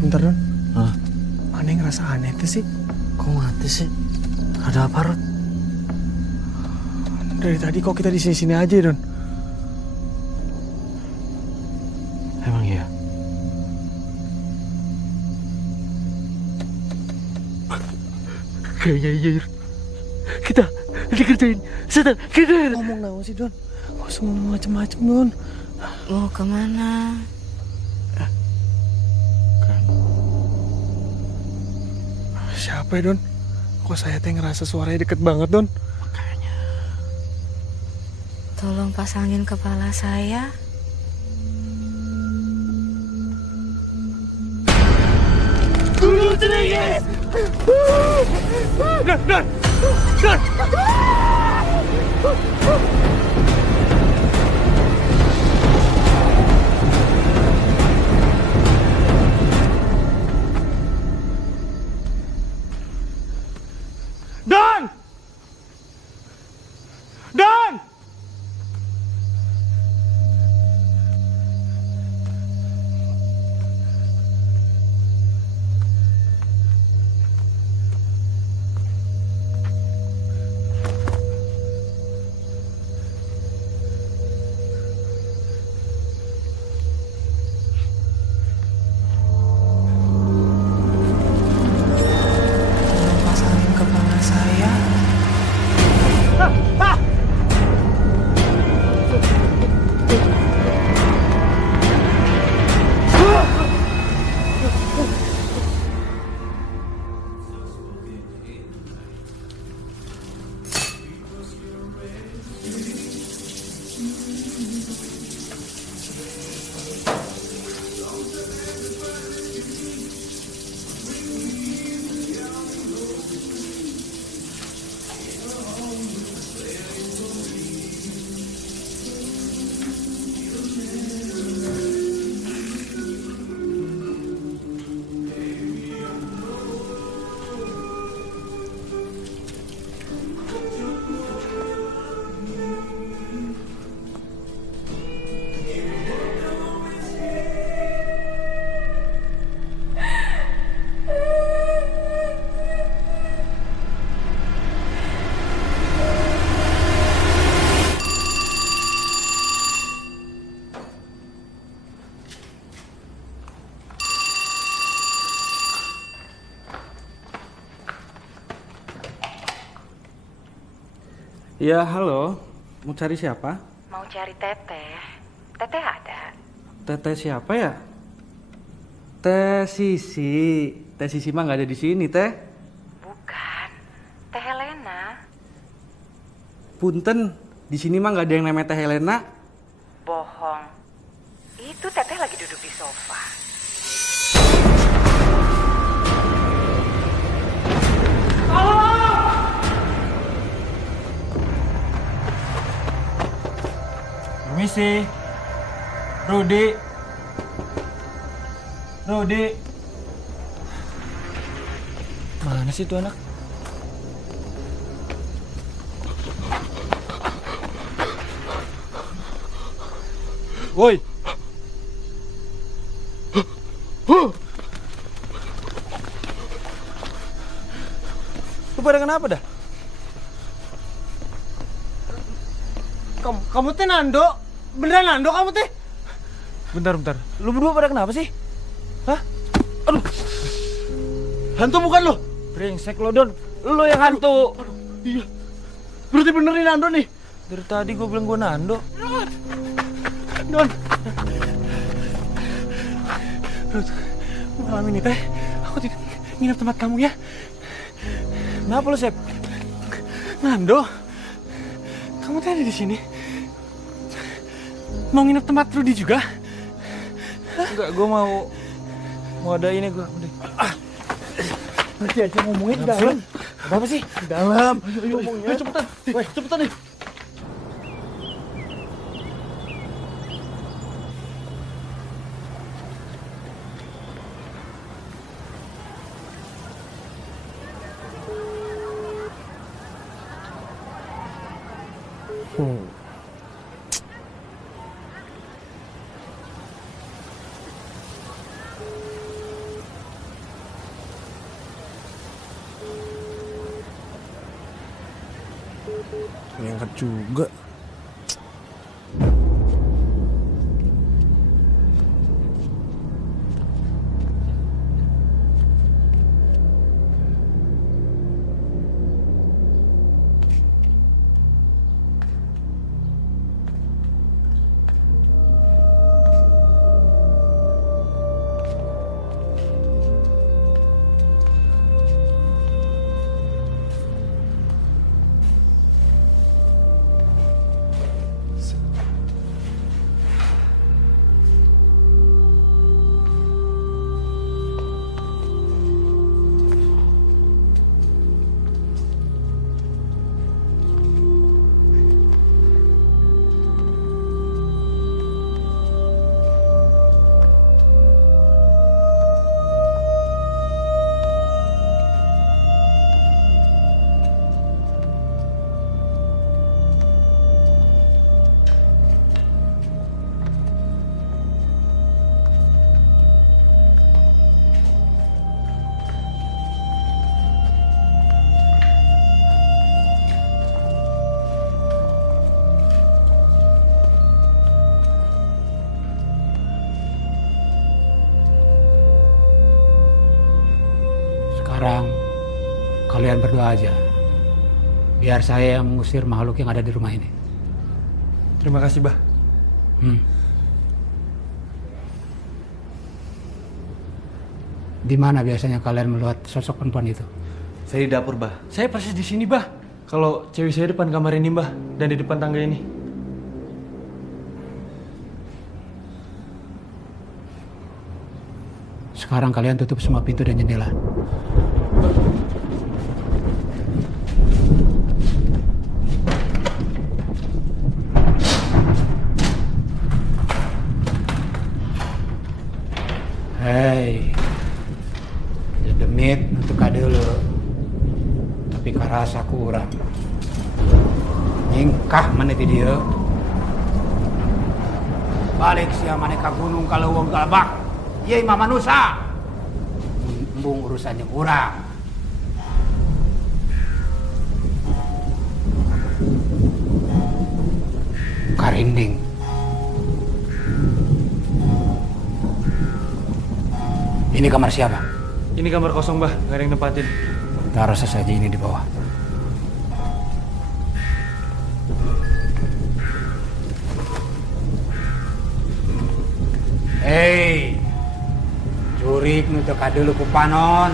Bentar, Don. Hah? Aneh ngerasa aneh tuh sih. Kok mati sih? Ada apa, Rod? Dari tadi kok kita di sini-sini aja, Don. Emang iya? Kayaknya iya, Ir. Kita dikerjain setan. Kita ngomong naon sih, Don? Gak usah ngomong macem-macem, Don. Mau kemana? Siapa ya, Don? Kok saya teh ngerasa suaranya deket banget, Don? Makanya. Tolong pasangin kepala saya. Guru Cenengis! Don! Don! Don! Don! Ya, halo. Mau cari siapa? Mau cari Teteh. Teteh ada. Teteh siapa ya? Teh Sisi. Teh Sisi mah nggak ada di sini, Teh. Bukan. Teh Helena. Punten, di sini mah nggak ada yang namanya Teh Helena. Bohong. Itu Teteh lagi duduk di sofa. Permisi. Rudi. Mana sih tuh anak? Woi. Lu pada kenapa dah? Kamu teh Nando? Beneran Nando kamu teh? Bentar. Lu berdua pada kenapa sih? Hah? Aduh. Hantu bukan lu? Brengsek lo, Don. Lu yang hantu. Aduh, iya. Berarti bener nih Nando nih. Dari tadi gue bilang gue Nando. Don. Malam ini teh, aku tidak nginep tempat kamu ya. Kenapa lu, Sep? Nando, kamu teh ada di sini. Mau nginep tempat Rudy juga? Enggak, gue mau ada ini gue. Nanti aja ngomongin di dalam. Apa sih? Di dalam. Ayo ngomongnya. Ayo cepetan. Woi, cepetan nih. Ngangkat juga. Sekarang kalian berdoa aja, biar saya yang mengusir makhluk yang ada di rumah ini. Terima kasih, Bah. Di mana biasanya kalian melihat sosok perempuan itu? Saya di dapur, Bah. Saya persis di sini, Bah. Kalau cewek saya depan kamar ini, Bah, dan di depan tangga ini. Sekarang kalian tutup semua pintu dan jendela. Hei, demit untuk dulu, tapi karasa kurang. Nyingkah mana dia? Balik siya maneka gunung kalau wong galbak. Ye mama nusa. Embung urusannya kurang. Karinding. Ini kamar siapa? Ini kamar kosong, Bah. Nggak ada yang nempatin. Taruh saja ini di bawah. Hei, jurik nutup kadulu ku panon.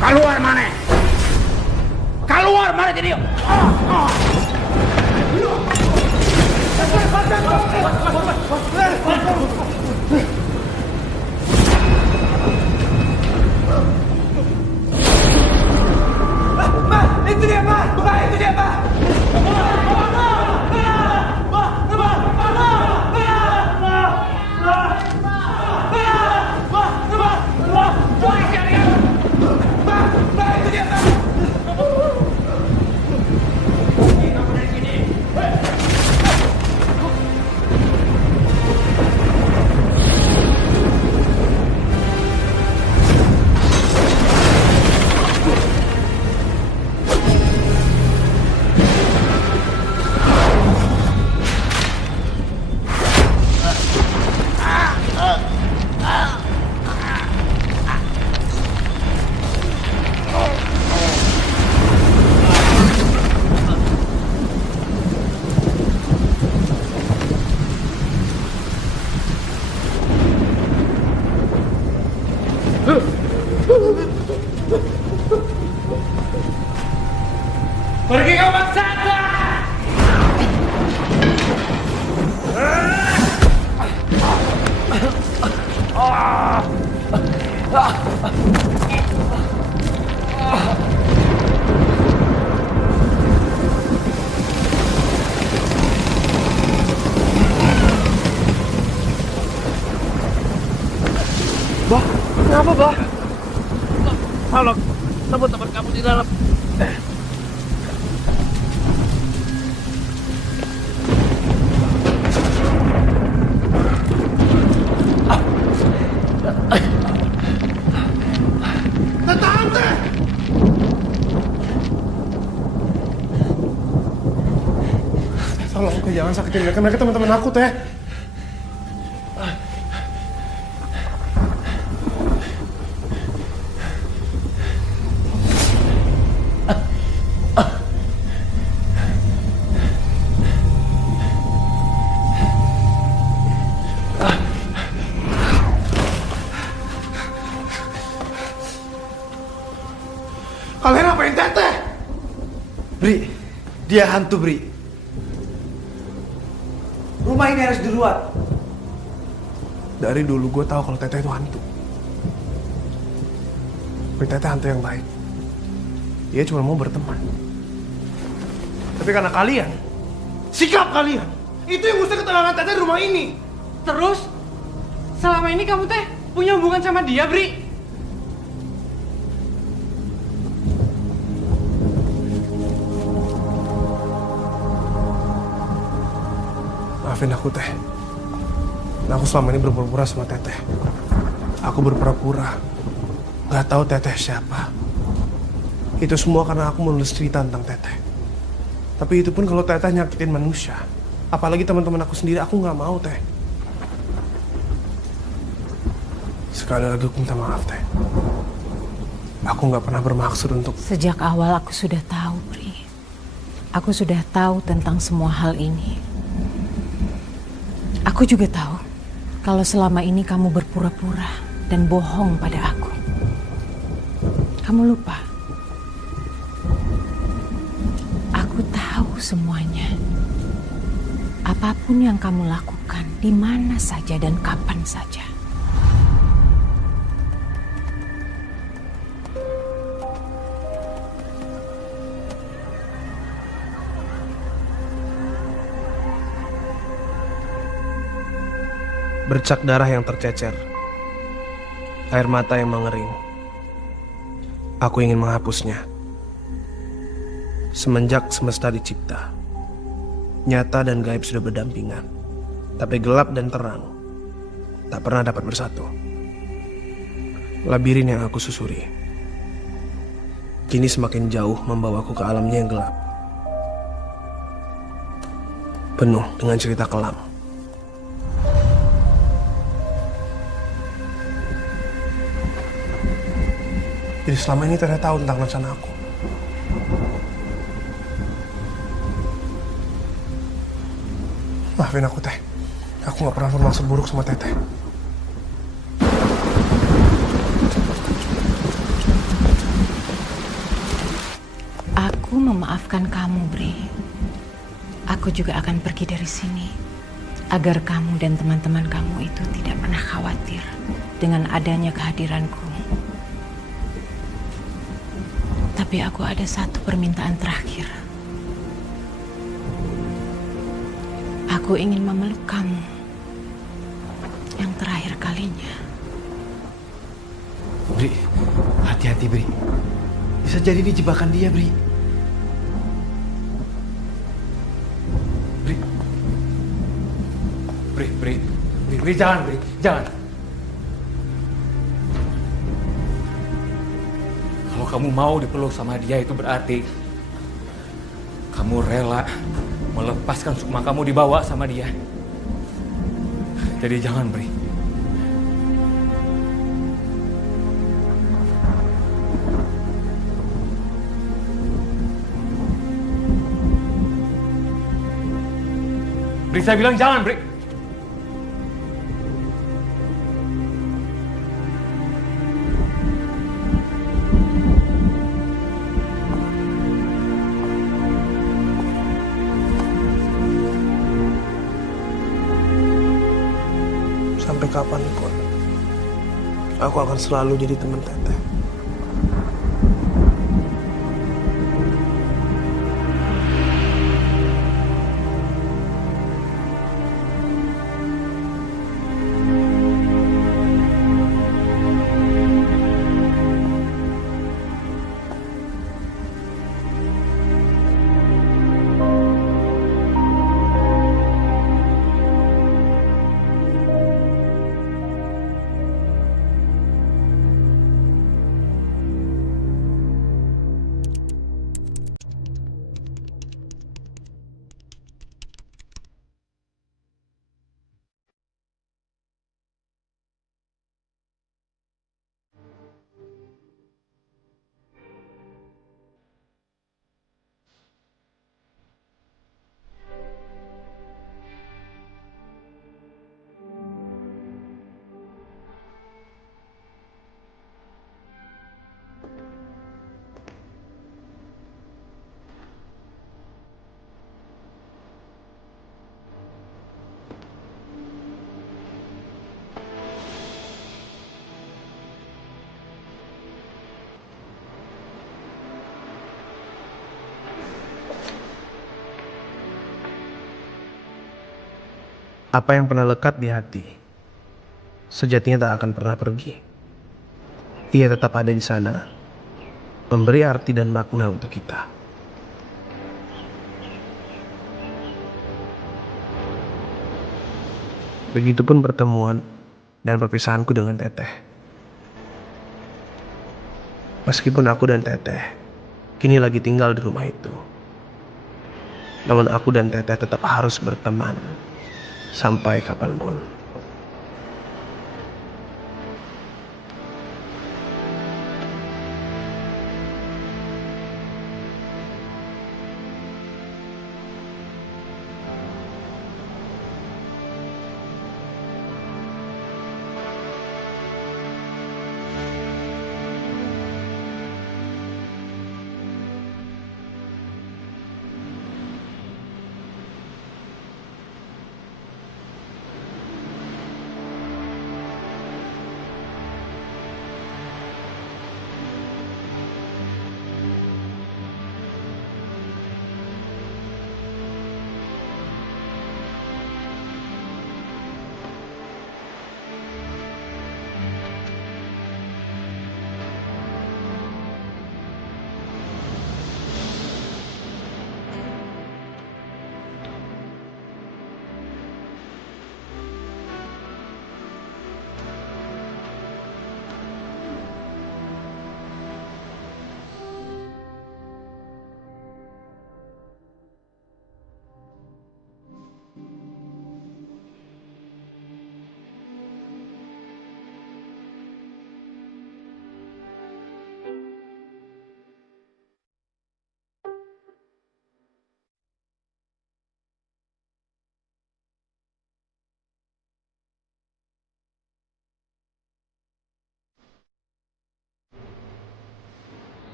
Keluar mana? Keluar mana jadi? Itu dia, Pak! Pak, itu dia, Pak! Pergi kau maksata! Bah, kenapa, Bah? Halo, teman-teman kamu di dalam. Tante! Tolong, jangan sakitin mereka. Mereka teman-teman aku, Teh. Kalian apain Teteh? Bri, dia hantu, Bri. Rumah ini harus diruat. Dari dulu gue tahu kalau Teteh itu hantu. Tapi Teteh hantu yang baik. Dia cuma mau berteman. Tapi karena kalian, sikap kalian, itu yang ngusir ketenangan Teteh di rumah ini. Terus, selama ini kamu teh punya hubungan sama dia, Bri? Maafin aku, Teh. Aku selama ini berpura-pura sama Teteh. Aku berpura-pura nggak tahu Teteh siapa. Itu semua karena aku menulis cerita tentang Teteh. Tapi itu pun kalau Teteh nyakitin manusia. Apalagi teman-teman aku sendiri, aku nggak mau, Teh. Sekali lagi aku minta maaf, Teh. Aku nggak pernah bermaksud untuk... Sejak awal aku sudah tahu, Bri. Aku sudah tahu tentang semua hal ini. Aku juga tahu kalau selama ini kamu berpura-pura dan bohong pada aku. Kamu lupa. Aku tahu semuanya. Apapun yang kamu lakukan, di mana saja dan kapan saja. Bercak darah yang tercecer, air mata yang mengering. Aku ingin menghapusnya. Semenjak semesta dicipta, nyata dan gaib sudah berdampingan. Tapi gelap dan terang tak pernah dapat bersatu. Labirin yang aku susuri kini semakin jauh membawaku ke alamnya yang gelap, penuh dengan cerita kelam. Jadi selama ini Teteh tahu tentang rencana aku. Maafin aku, Teh. Aku gak pernah bermaksud buruk sama Teteh. Aku memaafkan kamu, Bri. Aku juga akan pergi dari sini agar kamu dan teman-teman kamu itu tidak pernah khawatir dengan adanya kehadiranku. Tapi aku ada satu permintaan terakhir. Aku ingin memeluk kamu yang terakhir kalinya. Bri, hati-hati Bri. Bisa jadi ini jebakan dia, Bri. Bri, jangan, Bri, jangan. Kalau kamu mau dipeluk sama dia itu berarti kamu rela melepaskan sukma kamu dibawa sama dia. Jadi jangan, Bri. Bri, saya bilang jangan, Bri. Sampai kapanpun, aku akan selalu jadi teman Teteh. Apa yang pernah lekat di hati, sejatinya tak akan pernah pergi. Ia tetap ada di sana, memberi arti dan makna untuk kita. Begitupun pertemuan dan perpisahanku dengan Teteh. Meskipun aku dan Teteh kini lagi tinggal di rumah itu, namun aku dan Teteh tetap harus berteman sampai kapanpun.